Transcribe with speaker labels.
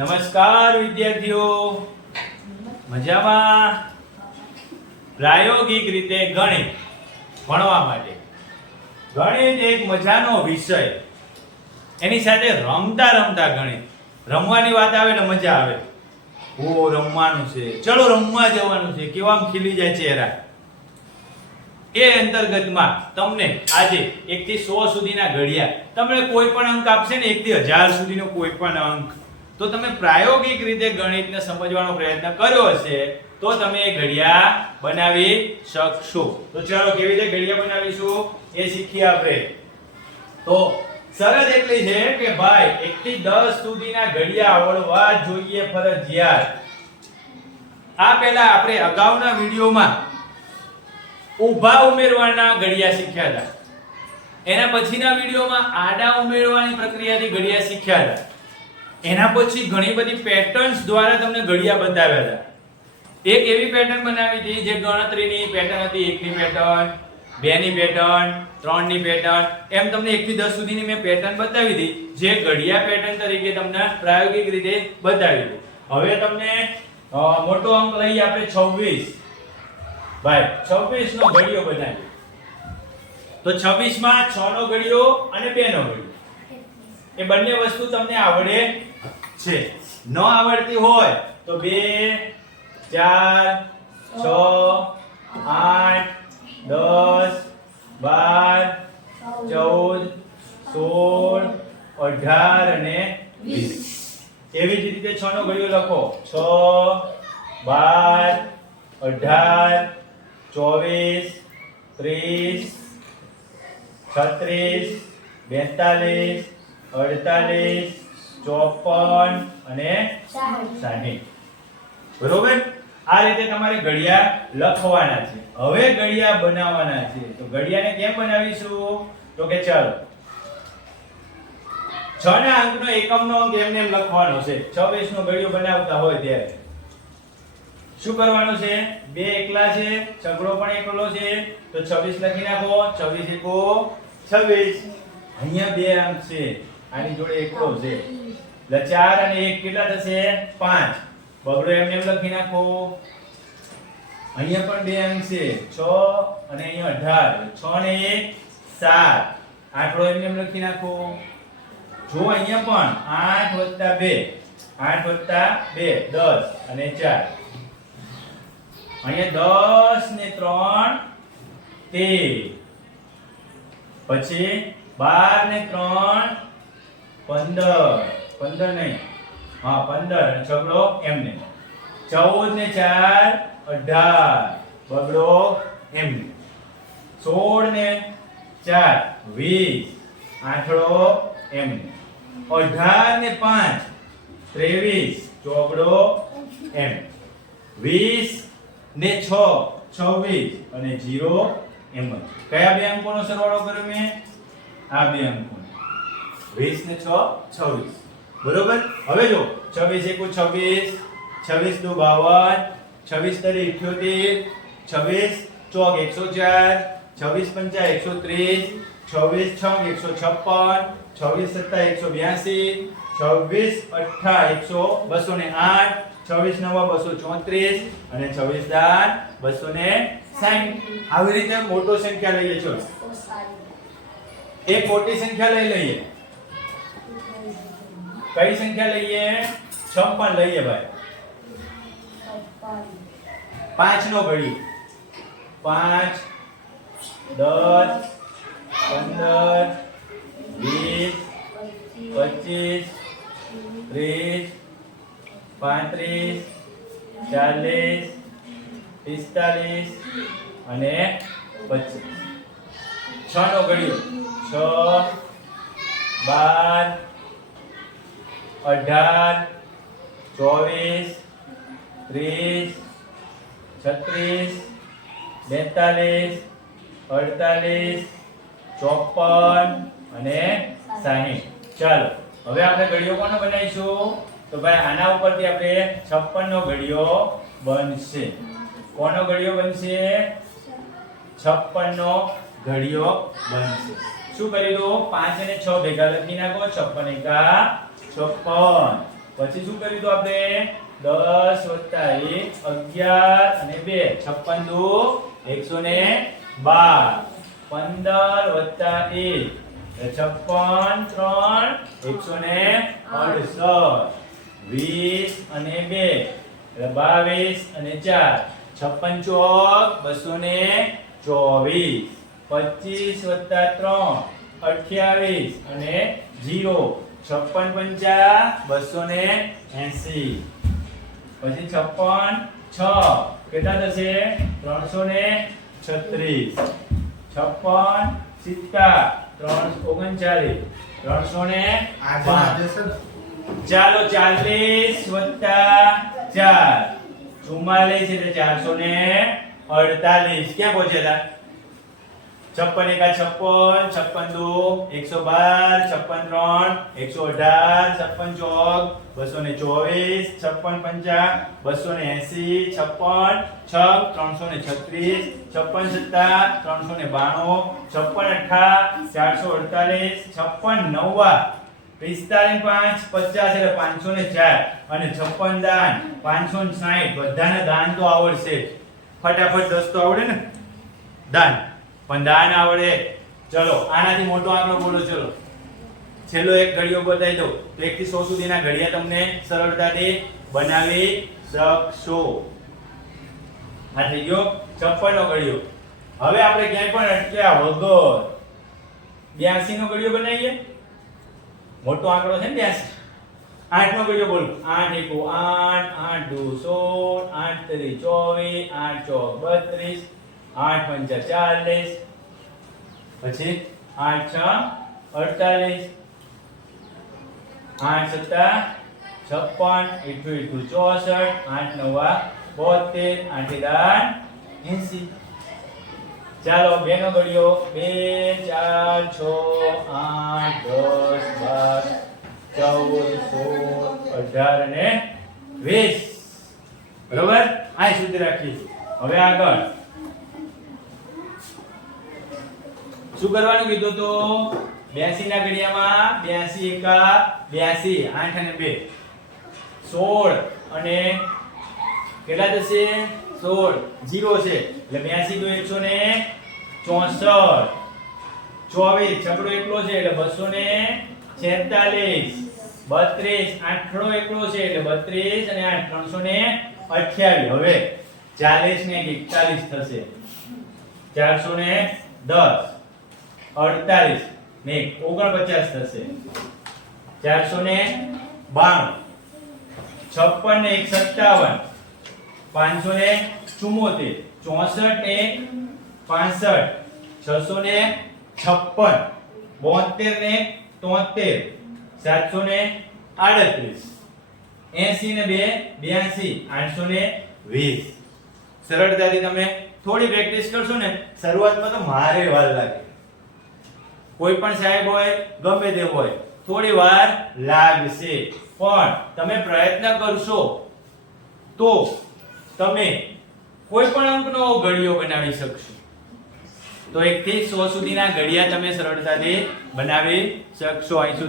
Speaker 1: નમસ્કાર વિદ્યાર્થીઓ. મજામાં? પ્રાયોગિક રીતે ગણિત ભણવા માટે. ગણિત એક મજાનો વિષય. એની સાથે રમતા રમતા ગણિત. રમવાની વાત આવે ને મજા આવે. ઓ, રમવાનું છે. ચલો રમવા જવાનું છે. કેવામ ખીલી જાય ચહેરા. એ અંતર્ગતમાં તમને આજે એક થી સો સુધીના ઘડિયા. તમને કોઈ પણ અંક આપશે ને એક થી હજાર સુધીનો કોઈ પણ અંક. તો તમે પ્રાયોગિક રીતે ગણિતને સમજવાનો પ્રયત્ન કર્યો હશે, તો તમે એ ઘડિયા બનાવી શકશો. તો ચાલો કેવી રીતે ઘડિયા બનાવીશું? એ શીખીએ આપણે. તો શરત એટલી છે કે ભાઈ 1 થી 10 સુધીના ઘડિયા આવડવા જોઈએ ફરજિયાત. આ પહેલા આપણે અગાઉના વિડીયોમાં ઊભા ઉમેરવાના ઘડિયા શીખ્યા હતા. એના પછીના વિડીયોમાં આડા ઉમેરવાની પ્રક્રિયાથી ઘડિયા શીખ્યા હતા. એના પછી ઘણી બધી પેટર્ન્સ દ્વારા તમને ઘડિયા બતાવ્યા હતા. એક એવી પેટર્ન બનાવી હતી જે ગણતરીની પેટર્ન હતી. એકની પેટર્ન બેની પેટર્ન ત્રણની પેટર્ન એમ તમને એકથી દસ સુધીની મેં પેટર્ન બતાવી હતી, જે ઘડિયા પેટર્ન તરીકે તમને પ્રાયોગિક રીતે બતાવી હતી. હવે તમને મોટો અંક લઈએ આપણે 26 ભાઈ 26 નો ઘડિયો બનાવી તો 26 માં છ નો ઘડિયો અને બે નો ઘડિયો. એ બંને વસ્તુ તમને આવડે છે. ન આવડતી હોય તો બે, ચાર, છ, આઠ, દસ, બાર, ચૌદ, સોળ, અઢાર અને વીસ. એવી જ રીતે છ નો ઘડિયો લખો. 6 12 18 24 30 છત્રીસ, બેતાલીસ, અડતાલીસ ચોપન અને સાહીઠ. બરોબર? આ રીતે તમારે ઘડિયા લખવાના છે. હવે ઘડિયા બનાવવાના છે. તો ઘડિયાને કેમ બનાવીશું? તો કે ચાલો. છ ના અંકનો એકમનો અંક એમને એમ લખવાનો છે. 26 નો ઘડિયો બનાવતા હોય ત્યારે. શું કરવાનું છે? બે એકલા છે છગડો પણ એકલો છે. તો 26 લખી નાખો. 26 એકો 26 અહીંયા બે અંક છે. આની જોડે એકડો છે. એટલે ચાર અને એક કેટલા થશે? પાંચ. બગડો એમને એમ લખી નાખો. અહીંયા પણ બે અંક છે. છ અને અહીંયા અઢાર. છ ને 1 7 આટલો એમને એમ લખી નાખો. જો અહીંયા પણ 8 2 8 2 10 અને ચાર. અહીંયા દસ ને 3 13 પછી બાર ને 3 15 15 નહીં. હા 15 અને છગડો એમને ચૌદ ને 4 18 બગડો એમને સોળ ને 4 20 આઠડો એમને 18 ને 5 23 ચોગડો એમ. વીસ ને 6 26 અને જીરો એમ જ. કયા બે અંકોનો સરવાળો કર્યો મેં? આ બે અંકોનો 20 ને 6 26 બરોબર? હવે જો 26 એકુ 26 26 દુ 52 26 તરી 78 26 ચોક 104 26 પંચા 130 26 એકસો 156 26 સત્તા 182 26 અઠ્ઠા 100 208 26 નવા 234 અને 26 દાન 260 આવી રીતે મોટો સંખ્યા લઈએ છો એક મોટી સંખ્યા લઈ લઈએ. કઈ સંખ્યા લઈએ? 56 લઈએ ભાઈ. પાંચ નો ઘડી. પાંચ, દસ, પંદર, વીસ, પચીસ, ત્રીસ, પાંત્રીસ, ચાલીસ, પિસ્તાલીસ અને પચીસ. છ નો ઘડિયો છ, બાર અઢાર, ચોવીસ, ત્રીસ, છત્રીસ, બેતાલીસ, અડતાલીસ, ચોપન અને સાહીઠ. ચાલો, હવે આપણે ઘડિયો કોનો બનાવીશું? તો ભાઈ, આના ઉપરથી આપણે છપ્પન નો ઘડિયો બનશે. કોનો ઘડિયો બનશે? છપ્પન નો ઘડિયો બનશે. શું કરી દો પાંચ અને છ ભેગા લખી નાખો, છપ્પન એકા છપ્પન. પછી શું કર્યું હતું આપણે? દસ વત્તા એક, અગિયાર અને બે. છપ્પન દુ એકસો ને બાર. પંદર વત્તા એક. છપ્પન, ત્રણ, એકસો ને અડસઠ. વીસ અને બે. બાવીસ અને ચાર. છપ્પન ચોક, બસો ને ચોવીસ. પચીસ વત્તા ત્રણ. અઠ્યાવીસ અને જીરો છપ્પન પંચા બસો ને એસી. પછી છપ્પન છ કેટલા થશે? ત્રણસો ને છત્રીસ. છપ્પન સિત્તા ત્રણ ઓગણચાલીસ. ત્રણસો ને ચાલો ચાલીસ વત્તા ચાર. ચુમ્માલીસ એટલે ચારસો ને અડતાલીસ. ક્યાં પહોંચ્યા હતા? છપ્પન એકા છપ્પન છપ્પન દો, એકસો બાર, છપ્પન ત્રણ, એકસો અઢાર, છપ્પન ચોક, બસો ને ચોવીસ, છપ્પન પંચા, બસો ને એસી, છપ્પન છ, ત્રણસો ને છત્રીસ, છપ્પન સત્તા, ત્રણસો ને બાણું, છપ્પન અઠા, ચારસો અડતાલીસ, છપ્પન નવ્વા, પિસ્તાલીસ પાંચ, પચાસ એટલે પાંચસો ને ચાર અને છપ્પન દાન પાંચસો ને સાહીઠ. બધાને દાન તો આવડશે. ફટાફટ દસ તો આવડે ને? દાન. પણ દાન આવડે. ચલો, આનાથી મોટો આંકડો બોલો, ચલો. છેલ્લો એક ઘડિયો બતાવી દો તો એક થી સો સુધીના ઘડિયા તમને સરળતાથી બનાવી શકશો. આ થઈ ગયો છપ્પન નો ઘડિયો. હવે આપણે ક્યાંય પણ અટક્યા વગર બ્યાસી નો ઘડિયો બનાવીએ. મોટો આંકડો છે ને બ્યાસી? આઠ નો ઘડિયો બોલો. આઠ એકુ આઠ આઠ દુ સોળ આઠ ત્રીસ ચોવીસ, આઠ ચોક બત્રીસ આઠ પંચા ચાલીસ, પછી આઠ છ અડતાલીસ, આઠ સત્તા છપ્પન એટલું એટલું ચોસઠ, આઠ નવા બોતેર, આઠે દાન એસી. ચાલો બે નો ગળ્યો બે, ચાર, છ, આઠ, દસ, બાર, ચૌદ, સોળ, અઢાર અને વીસ. બરોબર? આ સુધી રાખીશ. હવે આગળ. શું કરવાનું કીધું તો? બ્યાસી ના ઘડિયામાં બ્યાસી એકા બ્યાસી, આઠ અને બે. સોળ અને કેટલા થશે? સોળ. જીરો છે. એટલે બ્યાસી દુ એકસો ને ચોસઠ. ચોવીસ. છકડો એકલો છે, એટલે બસો ને છેતાલીસ. બત્રીસ. આઠડો એકલો છે, એટલે બત્રીસ અને આઠ. ત્રણસો ને અઠ્યાવીસ. હવે ચાલીસ ને એકતાલીસ થશે. ચારસો ને દસ. અડતાલીસ. ને ઓગણપચાસ થશે. ચારસો ને બાણું. છપ્પન ને એક સત્તાવન. પાંચસો ને ચુમ્મોતેર ચોસઠ ને પાસઠ. છસો ને છપ્પન. બોતેર ને તોતેર. સાતસો ને આડત્રીસ. એસી ને બે, બ્યાસી. આઠસો ને વીસ. સરળતાથી તમે થોડી પ્રેક્ટિસ કરશો ને, શરૂઆતમાં તો મારે વાર લાગે. કોઈ પણ સાહેબ હોય, ગમે તે હોય, થોડી વાર લાગશે. પણ તમે પ્રયત્ન કરશો તો તમે કોઈ પણ અંકનો ઘડિયો બનાવી શકશો. તો એક થી સો સુધીના ઘડિયા તમે સરળતાથી બનાવી શકશો અહીં સુધી.